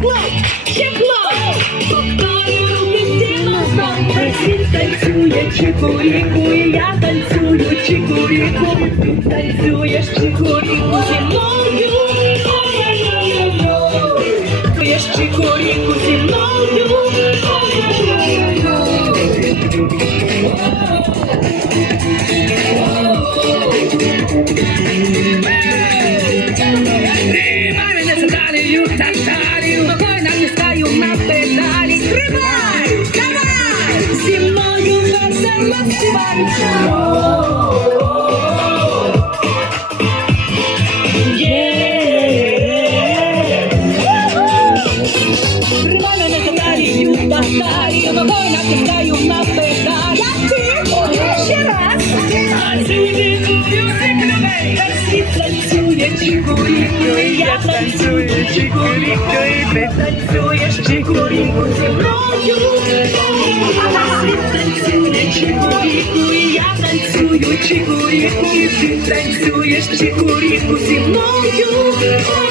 хлоп, ще хлоп. Повторюю руки всі носом. Танцює чикуріку, я танцюю чикуріку. Ти танцюєш чикуріку зі мною. Танцюєш чикуріку зі мною. Тримай мене за талію, та талію, ногою Зі мною весело співай. Тримай мене за талію, та талію, ногою натискаю на педалі. Ще раз. Танцюй, мюзик любий. Весь світ танцює чикуріку, і я танцюю чикуріку, і ти танцюєш чикуріку зі мною. Чикуріку, і я танцюю чикуріку, і ти танцюєш чикуріку зі мною.